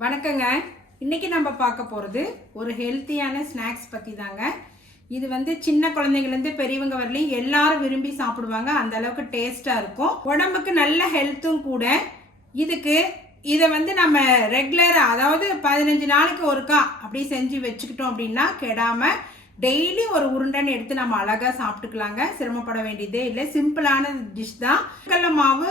வணக்கங்க. இன்னைக்கு நம்ம பார்க்க போகிறது ஒரு ஹெல்த்தியான ஸ்நாக்ஸ் பற்றி தாங்க. இது வந்து சின்ன குழந்தைங்கலேருந்து பெரியவங்க வரலையும் எல்லாரும் விரும்பி சாப்பிடுவாங்க. அந்த அளவுக்கு டேஸ்ட்டாக இருக்கும், உடம்புக்கு நல்ல ஹெல்த்தும் கூட. இதை வந்து நம்ம ரெகுலராக, அதாவது 15 நாளைக்கு ஒருக்கா அப்படி செஞ்சு வச்சுக்கிட்டோம் அப்படின்னா கெடாமல் டெய்லி ஒரு உருண்டைன்னு எடுத்து நம்ம அழகாக சாப்பிட்டுக்கலாங்க. சிரமப்பட வேண்டியதே இல்லை. சிம்பிளான டிஷ் தான். கடலை மாவு,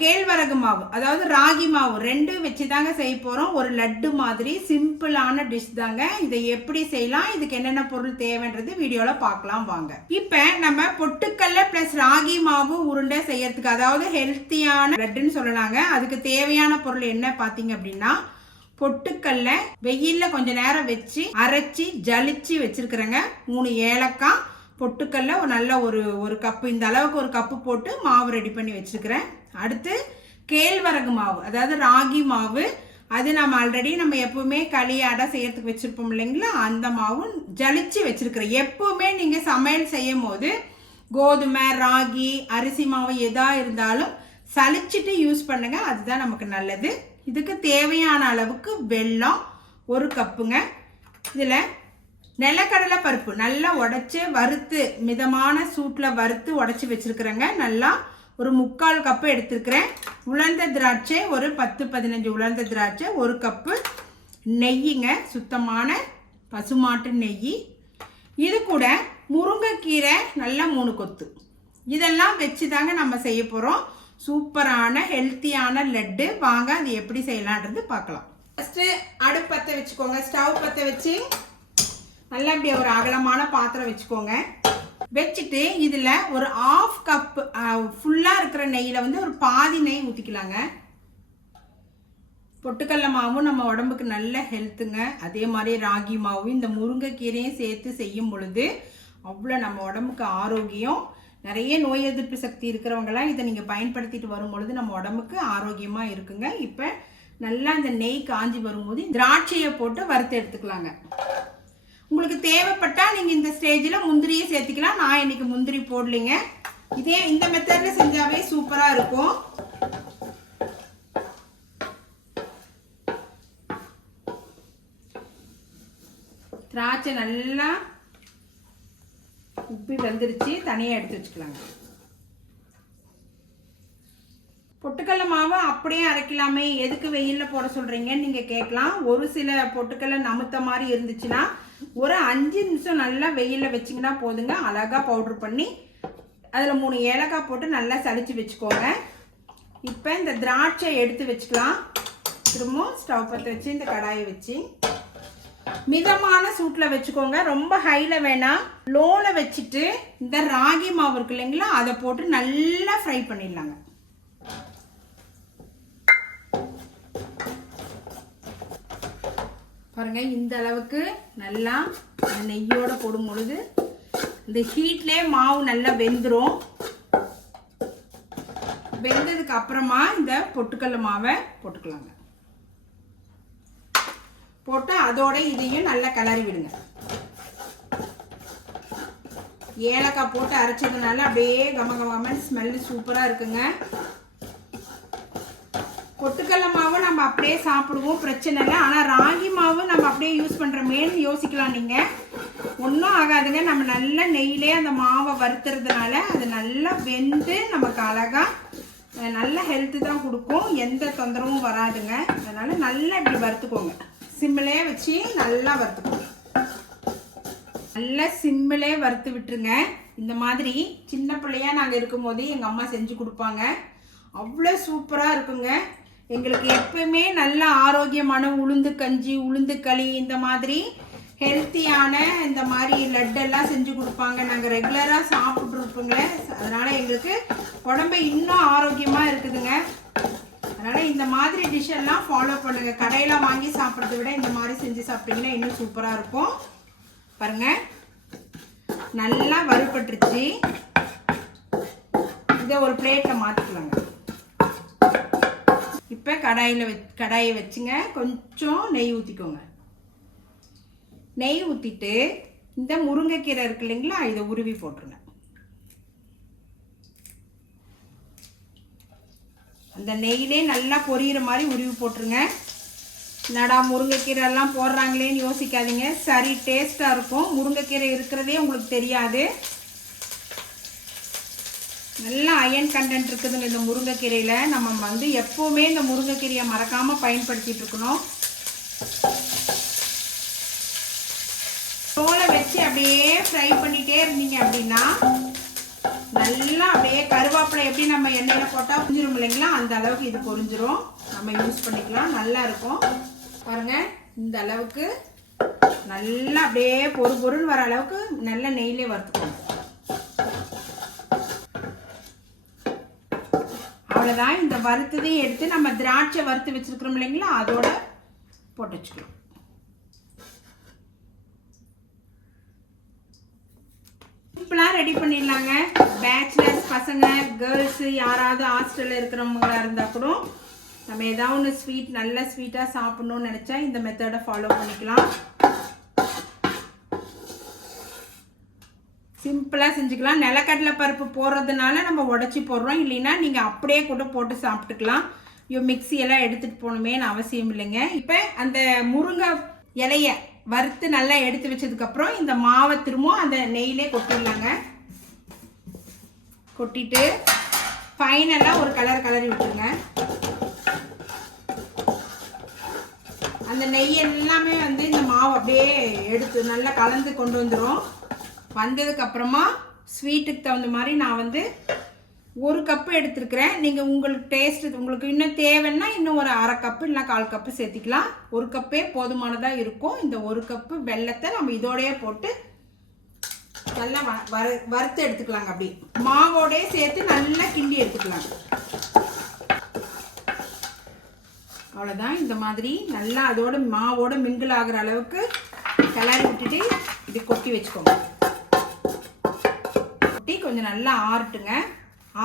கேழ்வரகு மாவு, அதாவது ராகி மாவு ரெண்டும் வச்சு தாங்க செய்ய போகிறோம். ஒரு லட்டு மாதிரி சிம்பிளான டிஷ் தாங்க. இதை எப்படி செய்யலாம், இதுக்கு என்னென்ன பொருள் தேவைன்றது வீடியோவில் பார்க்கலாம் வாங்க. இப்போ நம்ம பொட்டுக்கல்ல ப்ளஸ் ராகி மாவு உருண்டை செய்யறதுக்கு, அதாவது ஹெல்த்தியான லட்டுன்னு சொல்லலாங்க. அதுக்கு தேவையான பொருள் என்ன பார்த்தீங்க அப்படின்னா, பொட்டுக்கல்ல வெயில்ல கொஞ்ச நேரம் வச்சு அரைச்சி ஜலிச்சு வச்சிருக்கிறேங்க. 3 ஏலக்காய், பொட்டுக்கல்ல நல்ல ஒரு கப்பு, இந்த அளவுக்கு ஒரு கப்பு போட்டு மாவு ரெடி பண்ணி வச்சிருக்கிறேன். அடுத்து கேழ்வரகு மாவு, அதாவது ராகி மாவு. அது நம்ம ஆல்ரெடி எப்பவுமே களி அடை செய்யறதுக்கு வச்சிருப்போம் இல்லைங்களா, அந்த மாவு ஜலிச்சு வச்சிருக்கிறேன். எப்பவுமே நீங்க சமையல் செய்யும் போது கோதுமை, ராகி, அரிசி மாவு எதா இருந்தாலும் சலிச்சிட்டு யூஸ் பண்ணுங்க, அதுதான் நமக்கு நல்லது. இதுக்கு தேவையான அளவுக்கு வெல்லம் 1 கப்புங்க. இதில் நிலக்கடலை பருப்பு நல்லா உடச்சி வறுத்து, மிதமான சூட்டில் வறுத்து உடச்சி வச்சுருக்குறேங்க. நல்லா ஒரு 3/4 கப்பு எடுத்துருக்கிறேன். உலர்ந்த திராட்சை ஒரு 10-15 உலர்ந்த திராட்சை, 1 கப்பு நெய்யுங்க, சுத்தமான பசுமாட்டு நெய். இது கூட முருங்கைக்கீரை நல்லா 3 கொத்து. இதெல்லாம் வச்சு தாங்க நம்ம செய்ய போகிறோம். சூப்பரான ஹெல்த்தியான லட்டு. வாங்க அது எப்படி செய்யலான்றது பார்க்கலாம். ஃபஸ்ட்டு அடுப்பு பற்ற வச்சுக்கோங்க. ஸ்டவ் பற்ற வச்சு நல்லா இப்படி ஒரு அகலமான பாத்திரம் வச்சுக்கோங்க. வச்சுட்டு இதில் ஒரு 1/2 கப்பு ஃபுல்லாக இருக்கிற நெய்யில் வந்து ஒரு பாதி நெய் ஊற்றிக்கலாங்க. பொட்டுக்கடலை மாவும் நம்ம உடம்புக்கு நல்ல ஹெல்த்துங்க. அதே மாதிரி ராகி மாவும் இந்த முருங்கைக்கீரையும் சேர்த்து செய்யும் பொழுது அவ்வளோ நம்ம உடம்புக்கு ஆரோக்கியம். நிறைய நோய் எதிர்ப்பு சக்தி இருக்கிறவங்களாம் இதை நீங்கள் பயன்படுத்திட்டு வரும்பொழுது நம்ம உடம்புக்கு ஆரோக்கியமாக இருக்குங்க. இப்போ நல்லா இந்த நெய் காஞ்சி வரும்போது திராட்சையை போட்டு வறுத்து எடுத்துக்கலாங்க. உங்களுக்கு தேவைப்பட்டால் நீங்கள் இந்த ஸ்டேஜில் முந்திரியை சேர்த்துக்கலாம். நான் இன்னைக்கு முந்திரி போடலைங்க. இந்த மெத்தடில் செஞ்சாவே சூப்பராக இருக்கும். திராட்சை நல்லா உப்பி வந்துருச்சு, தனியாக எடுத்து வச்சுக்கலாங்க. பொட்டுக்கடலை மாவு அப்படியே அரைக்கலாமே, எதுக்கு வெயிலில் போட சொல்கிறீங்கன்னு நீங்கள் கேட்கலாம். ஒரு சில பொட்டுக்கடலை நமுத்த மாதிரி இருந்துச்சுன்னா ஒரு 5 நிமிஷம் நல்லா வெயிலில் வச்சிங்கன்னா போதுங்க. அழகாக பவுட்ரு பண்ணி அதில் 3 ஏலக்காய் போட்டு நல்லா சளிச்சு வச்சுக்கோங்க. இப்போ இந்த திராட்சை எடுத்து வச்சுக்கலாம். திரும்பவும் ஸ்டவ் பற்ற வச்சு இந்த கடாயை வச்சு மிதமான சூட்டில் வச்சுக்கோங்க. ரொம்ப ஹையில் வேணாம், லோவில் வச்சுட்டு இந்த ராகி மாவு இருக்கு இல்லைங்களா, அதை போட்டு நல்லா ஃப்ரை பண்ணிடலாங்க. பாருங்க, இந்த அளவுக்கு நல்லா நெய்யோட போடும் பொழுது இந்த ஹீட்லேயே மாவு நல்லா வெந்துடும். வெந்ததுக்கு அப்புறமா இந்த பொட்டுக்கடலை மாவை போட்டுக்கலாங்க. போட்டு அதோட இதையும் நல்லா கிளறி விடுங்க. ஏலக்காய் போட்டு அரைச்சதுனால அப்படியே கமகமன்னு ஸ்மெல்லு சூப்பராக இருக்குங்க. பொட்டுக்கடலை மாவு நம்ம அப்படியே சாப்பிடுவோம், பிரச்சனை இல்லை. ஆனால் ராகி மாவு நம்ம அப்படியே யூஸ் பண்ணுறமேன்னு யோசிக்கலாம் நீங்கள். ஒன்றும் ஆகாதுங்க. நம்ம நல்லா நெய்யிலே அந்த மாவை வறுத்துறதுனால அது நல்லா வெந்து நமக்கு அழகாக நல்ல ஹெல்த்து தான் கொடுக்கும். எந்த தொந்தரவும் வராதுங்க. அதனால் நல்லா இப்படி வறுத்துக்கோங்க. சிம்மிலே வச்சு நல்லா வறுத்துக்கோங்க. நல்லா சிம்மிலே வறுத்து விட்டுருங்க. இந்த மாதிரி சின்ன பிள்ளையா நாங்கள் இருக்கும்போது எங்கள் அம்மா செஞ்சு கொடுப்பாங்க. அவ்வளோ சூப்பராக இருக்குங்க. எங்களுக்கு எப்பவுமே நல்ல ஆரோக்கியமான உளுந்து கஞ்சி, உளுந்து களி, இந்த மாதிரி ஹெல்த்தியான இந்த மாதிரி லட்டெல்லாம் செஞ்சு கொடுப்பாங்க. நாங்கள் ரெகுலராக சாப்பிட்ருப்போங்களே, அதனால் எங்களுக்கு உடம்பு இன்னும் ஆரோக்கியமாக இருக்குதுங்க. அதனால் இந்த மாதிரி டிஷ்ஷெல்லாம் ஃபாலோ பண்ணுங்கள். கடையில் வாங்கி சாப்பிட்றத விட இந்த மாதிரி செஞ்சு சாப்பிட்டீங்கன்னா இன்னும் சூப்பராக இருக்கும். பாருங்கள், நல்லா வறுபட்டுருச்சு. இதை ஒரு பிளேட்டில் மாற்றிக்கலாங்க. இப்போ கடாயை வச்சுங்க. கொஞ்சம் நெய் ஊற்றிக்கோங்க. நெய் ஊற்றிட்டு இந்த முருங்கைக்கீரை இருக்கு இல்லைங்களா, இதை உருவி போட்டுருங்க. அந்த நெய்யிலே நல்லா பொரியிற மாதிரி உருவி போட்டுருங்க. என்னடா முருங்கைக்கீரை எல்லாம் போடுறாங்களேன்னு யோசிக்காதீங்க. சரி டேஸ்ட்டாக இருக்கும். முருங்கைக்கீரை இருக்கிறதே உங்களுக்கு தெரியாது. நல்லா அயன் கண்டென்ட் இருக்குதுங்க இந்த முருங்கைக்கீரையில். நம்ம வந்து எப்போவுமே இந்த முருங்கைக்கீரையை மறக்காமல் பயன்படுத்திகிட்டு இருக்கணும். தோலை வச்சு அப்படியே ஃப்ரை பண்ணிகிட்டே இருந்தீங்க அப்படின்னா நல்லா அப்படியே கருவேப்பிலை எப்படி நம்ம எண்ணெயில் போட்டால் புரிஞ்சிரும் இல்லைங்களா, அந்த அளவுக்கு இது பொரிஞ்சிரும். நம்ம யூஸ் பண்ணிக்கலாம். நல்லா இருக்கும் பாருங்கள். இந்த அளவுக்கு நல்லா அப்படியே பொருன்னு வர அளவுக்கு நல்ல நெய்யிலே வறுத்துக்கணும். அவ்வளோதான். இந்த வறுத்ததையும் எடுத்து நம்ம திராட்சை வறுத்து வச்சுருக்கிறோம் இல்லைங்களா, அதோட போட்டு வச்சுக்கலாம். சிம்பிளாக ரெடி பண்ணிடலாங்க. பேச்சுலர்ஸ் பசங்க, கேர்ள்ஸு, யாராவது ஹாஸ்டலில் இருக்கிறவங்களா இருந்தால் கூட நம்ம ஏதாவது ஒன்று ஸ்வீட் நல்ல ஸ்வீட்டாக சாப்பிட்ணுன்னு நினச்சா இந்த மெத்தடை ஃபாலோ பண்ணிக்கலாம். சிம்பிளாக செஞ்சுக்கலாம். நிலக்கடலை பருப்பு போடுறதுனால நம்ம உடச்சி போடுறோம். இல்லைன்னா நீங்கள் அப்படியே கூட போட்டு சாப்பிட்டுக்கலாம். மிக்சியெல்லாம் எடுத்துகிட்டு போகணுமேனு அவசியம் இல்லைங்க. இப்போ அந்த முருங்கை இலையை வறுத்து நல்லா எடுத்து வச்சதுக்கப்புறம் இந்த மாவை திரும்பவும் அந்த நெய்யிலே கொட்டிடலாங்க. கொட்டிட்டு ஃபைனலாக ஒரு கலரி விட்டுருங்க. அந்த நெய் எல்லாமே வந்து இந்த மாவு அப்படியே எடுத்து நல்லா கலந்து கொண்டு வந்துடும். வந்ததுக்கப்புறமா ஸ்வீட்டுக்கு தகுந்த மாதிரி நான் வந்து 1 கப்பு எடுத்துருக்கிறேன். நீங்கள் உங்களுக்கு டேஸ்ட்டு உங்களுக்கு இன்னும் தேவைன்னா இன்னும் ஒரு 1/2 கப்பு இல்லை 1/4 கப்பு சேர்த்திக்கலாம். 1 கப்பே போதுமானதாக இருக்கும். இந்த 1 கப்பு வெல்லத்தை நம்ம இதோடையே போட்டு நல்லா வறுத்து எடுத்துக்கலாங்க. அப்படி மாவோடே சேர்த்து நல்லா கிண்டி எடுத்துக்கலாங்க. அவ்வளோதான். இந்த மாதிரி நல்லா அதோட மாவோட மிங்கிள் ஆகிற அளவுக்கு கிளறி விட்டுட்டு இது கொட்டி வச்சுக்கோங்க. கொட்டி கொஞ்சம் நல்லா ஆறட்டுங்க.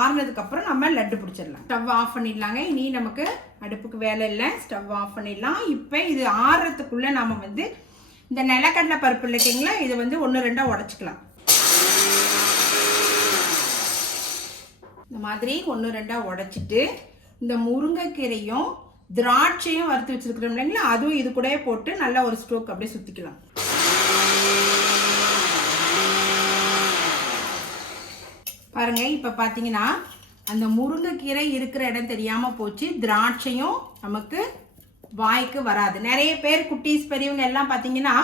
ஆறுனதுக்கப்புறம் நம்ம லட்டு பிடிச்சிடலாம். ஸ்டவ் ஆஃப் பண்ணிடலாங்க. இனி நமக்கு அடுப்புக்கு வேலை இல்லை. ஸ்டவ் ஆஃப் பண்ணிடலாம். இப்போ இது ஆறுறதுக்குள்ளே நம்ம வந்து இந்த நிலக்கடலை பருப்பு இல்லைங்களா, இதை வந்து 1-2 உடச்சிக்கலாம். இந்த மாதிரி 1-2 உடச்சிட்டு இந்த முருங்கைக்கீரையும் திராட்சையும் வறுத்து வச்சிருக்கிறோம் இல்லைங்களா, அதுவும் இது கூட போட்டு நல்லா ஒரு ஸ்ட்ரோக் அப்படியே சுற்றிக்கலாம். பாருங்க. இப்போ பார்த்தீங்கன்னா அந்த முருங்கைக்கீரை இருக்கிற இடம் தெரியாமல் போச்சு. திராட்சையும் நமக்கு வாய்க்கு வராது. நிறைய பேர் குட்டீஸ் பெரியவங்க எல்லாம் பார்த்தீங்கன்னா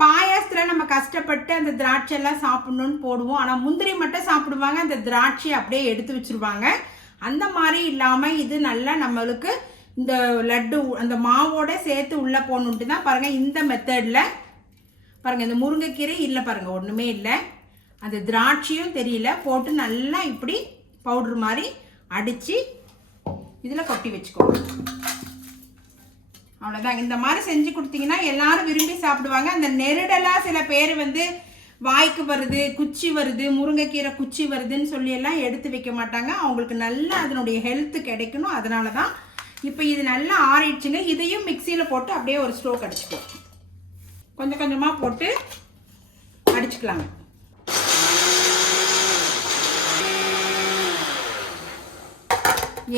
பாயாசத்தில் நம்ம கஷ்டப்பட்டு அந்த திராட்சை எல்லாம் சாப்பிட்ணுன்னு போடுவோம். ஆனால் முந்திரி மட்டும் சாப்பிடுவாங்க, அந்த திராட்சையை அப்படியே எடுத்து வச்சுருவாங்க. அந்த மாதிரி இல்லாமல் இது நல்லா நம்மளுக்கு இந்த லட்டு அந்த மாவோட சேர்த்து உள்ளே போகணுன்ட்டு தான் பாருங்கள் இந்த மெத்தடில். பாருங்கள் இந்த முருங்கைக்கீரை இல்லை பாருங்கள், ஒன்றுமே இல்லை. அந்த திராட்சையும் தெரியல. போட்டு நல்லா இப்படி பவுட்ரு மாதிரி அடித்து இதில் கொட்டி வச்சுக்கோங்க. அவ்வளோதான். இந்த மாதிரி செஞ்சு கொடுத்தீங்கன்னா எல்லாரும் விரும்பி சாப்பிடுவாங்க. அந்த நெருடலாக சில பேர் வந்து வாய்க்கு வருது, குச்சி வருது, முருங்கைக்கீரை குச்சி வருதுன்னு சொல்லி எல்லாம் எடுத்து வைக்க மாட்டாங்க. அவங்களுக்கு நல்லா அதனுடைய ஹெல்த்து கிடைக்கணும். அதனால தான் இப்போ இது நல்லா ஆறிடுச்சுங்க. இதையும் மிக்சியில் போட்டு அப்படியே ஒரு ஸ்ட்ரோக் அடிச்சுக்குவோம். கொஞ்சம் கொஞ்சமாக போட்டு அடிச்சுக்கலாங்க.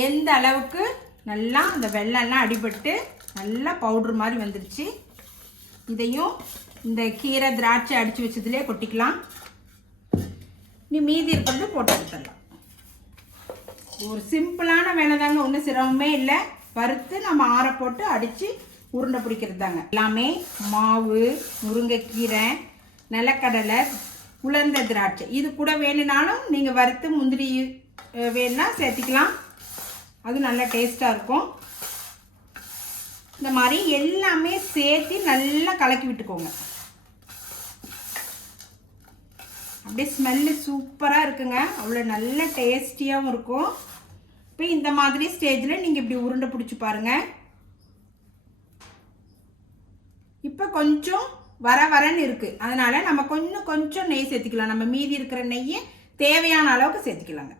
எந்த அளவுக்கு நல்லா அந்த வெள்ளம்லாம் அடிபட்டு நல்லா பவுட்ரு மாதிரி வந்துடுச்சு. இதையும் இந்த கீரை திராட்சை அடித்து வச்சதுலேயே கொட்டிக்கலாம். நீ மீதி இருக்கிறது போட்டு எடுத்துடலாம். ஒரு சிம்பிளான வேலை தாங்க, ஒன்றும் சிரமமே இல்லை. வறுத்து நம்ம ஆற போட்டு அடித்து உருண்டை பிடிக்கிறது தாங்க. எல்லாமே மாவு, முருங்கைக்கீரை, நிலக்கடலை, உலர்ந்த திராட்சை. இது கூட வேணுனாலும் நீங்கள் வறுத்து முந்திரி வேணுன்னா சேர்த்திக்கலாம். அது நல்லா டேஸ்ட்டாக இருக்கும். இந்த மாதிரி எல்லாமே சேர்த்து நல்லா கலக்கி விட்டுக்கோங்க. அப்படியே ஸ்மெல்லு சூப்பராக இருக்குங்க. அவ்வளோ நல்ல டேஸ்டியாகவும் இருக்கும். இப்போ இந்த மாதிரி ஸ்டேஜில் நீங்கள் இப்படி உருண்டை பிடிச்சி பாருங்கள். இப்போ கொஞ்சம் வரன்னு இருக்குது. அதனால் நம்ம கொஞ்சம் நெய் சேர்த்துக்கலாம். நம்ம மீதி இருக்கிற நெய்யை தேவையான அளவுக்கு சேர்த்துக்கலாங்க.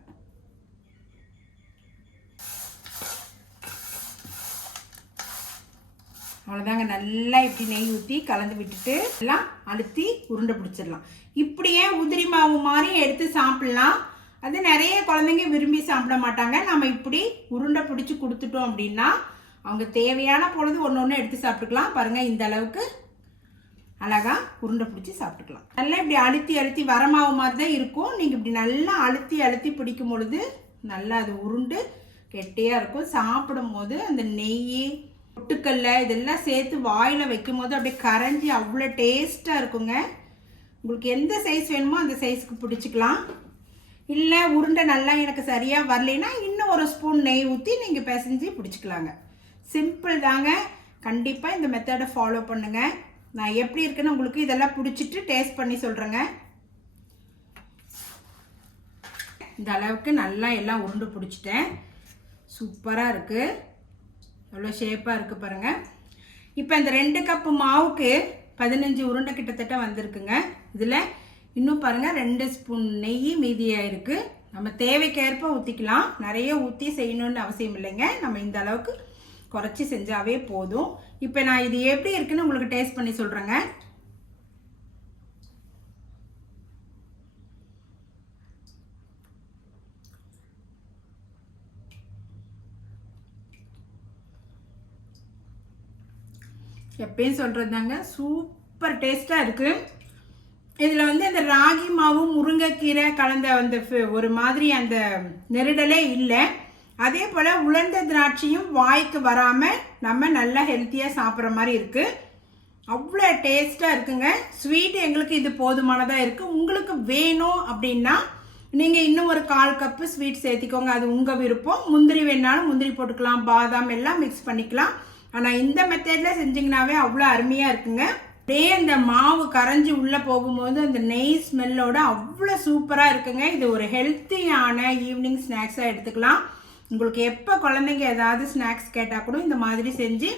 அவ்வளோதாங்க. நல்லா இப்படி நெய் ஊற்றி கலந்து விட்டுட்டு எல்லாம் அழுத்தி உருண்டை பிடிச்சிடலாம். இப்படியே உதிரி மாவு மாதிரி எடுத்து சாப்பிட்லாம். அது நிறைய குழந்தைங்க விரும்பி சாப்பிட மாட்டாங்க. நம்ம இப்படி உருண்டை பிடிச்சி கொடுத்துட்டோம் அப்படின்னா அவங்க தேவையான பொழுது ஒன்று ஒன்று எடுத்து சாப்பிட்டுக்கலாம். பாருங்கள், இந்த அளவுக்கு அழகாக உருண்டை பிடிச்சி சாப்பிட்டுக்கலாம். நல்லா இப்படி அழுத்தி அழுத்தி வரமாவு மாதிரி தான் இருக்கும். நீங்கள் இப்படி நல்லா அழுத்தி அழுத்தி பிடிக்கும் பொழுது நல்லா அது உருண்டு கெட்டியாக இருக்கும். சாப்பிடும் போது அந்த நெய், பொட்டுக்கல்ல இதெல்லாம் சேர்த்து வாயில் வைக்கும் போது அப்படியே கரைஞ்சி அவ்வளோ டேஸ்ட்டாக இருக்குங்க. உங்களுக்கு எந்த சைஸ் வேணுமோ அந்த சைஸுக்கு பிடிச்சிக்கலாம். இல்லை உருண்டை நல்லா எனக்கு சரியாக வரலைன்னா இன்னும் ஒரு ஸ்பூன் நெய் ஊற்றி நீங்கள் பிசைஞ்சு பிடிச்சிக்கலாங்க. சிம்பிள் தாங்க. கண்டிப்பாக இந்த மெத்தடை ஃபாலோ பண்ணுங்கள். நான் எப்படி இருக்குன்னு உங்களுக்கு இதெல்லாம் பிடிச்சிட்டு டேஸ்ட் பண்ணி சொல்கிறேங்க. இந்த அளவுக்கு நல்லா எல்லாம் உருண்டு பிடிச்சிட்டேன். சூப்பராக இருக்குது, எவ்வளோ ஷேப்பாக இருக்குது பாருங்கள். இப்போ இந்த 2 கப்பு மாவுக்கு 15 உருண்டை கிட்டத்தட்ட வந்திருக்குங்க. இதில் இன்னும் பாருங்கள் 2 ஸ்பூன் நெய் மீதியாக இருக்குது. நம்ம தேவைக்கேற்ப ஊற்றிக்கலாம். நிறைய ஊற்றி செய்யணுன்னு அவசியம் இல்லைங்க. நம்ம இந்த அளவுக்கு குறைச்சி செஞ்சாவே போதும். இப்போ நான் இது எப்படி இருக்குன்னு உங்களுக்கு டேஸ்ட் பண்ணி சொல்கிறேங்க. எப்பயும் சொல்கிறது தாங்க, சூப்பர் டேஸ்ட்டாக இருக்குது. இதில் வந்து அந்த ராகி மாவும் முருங்கைக்கீரை கலந்த அந்த ஒரு மாதிரி அந்த நெருடலே இல்லை. அதே போல் உலர்ந்த திராட்சையும் வாய்க்கு வராமல் நம்ம நல்லா ஹெல்த்தியாக சாப்பிட்ற மாதிரி இருக்குது. அவ்வளோ டேஸ்ட்டாக இருக்குங்க. ஸ்வீட் எங்களுக்கு இது போதுமானதாக இருக்குது. உங்களுக்கு வேணும் அப்படின்னா நீங்கள் இன்னும் ஒரு 1/4 கப்பு ஸ்வீட் சேர்த்திக்கோங்க. அது உங்கள் விருப்பம். முந்திரி வேணாலும் முந்திரி போட்டுக்கலாம், பாதாம் எல்லாம் மிக்ஸ் பண்ணிக்கலாம். ஆனால் இந்த மெத்தடில் செஞ்சிங்கனாவே அவ்வளோ அருமையாக இருக்குங்க. அப்படியே அந்த மாவு கரைஞ்சி உள்ளே போகும்போது அந்த நெய் ஸ்மெல்லோட அவ்வளோ சூப்பராக இருக்குங்க. இது ஒரு ஹெல்த்தியான ஈவினிங் ஸ்நாக்ஸாக எடுத்துக்கலாம். உங்களுக்கு எப்போ குழந்தைங்க ஏதாவது ஸ்நாக்ஸ் கேட்டால் கூட இந்த மாதிரி செஞ்சு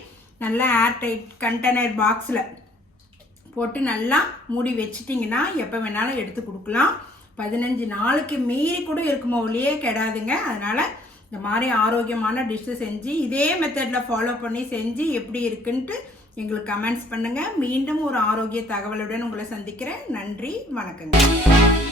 நல்லா ஏர்டைட் கண்டெய்னர் பாக்ஸில் போட்டு நல்லா மூடி வச்சிட்டிங்கன்னா எப்போ வேணாலும் எடுத்து கொடுக்கலாம். 15 நாளைக்கு மீறி கூட இருக்குமோ ஒளியே கெடாதுங்க. அதனால் இந்த மாதிரி ஆரோக்கியமான டிஷ்ஷு செஞ்சு இதே மெத்தடில் ஃபாலோ பண்ணி செஞ்சு எப்படி இருக்குன்ட்டு எங்களுக்கு கமெண்ட்ஸ் பண்ணுங்கள். மீண்டும் ஒரு ஆரோக்கிய தகவலுடன் உங்களை சந்திக்கிறேன். நன்றி, வணக்கங்க.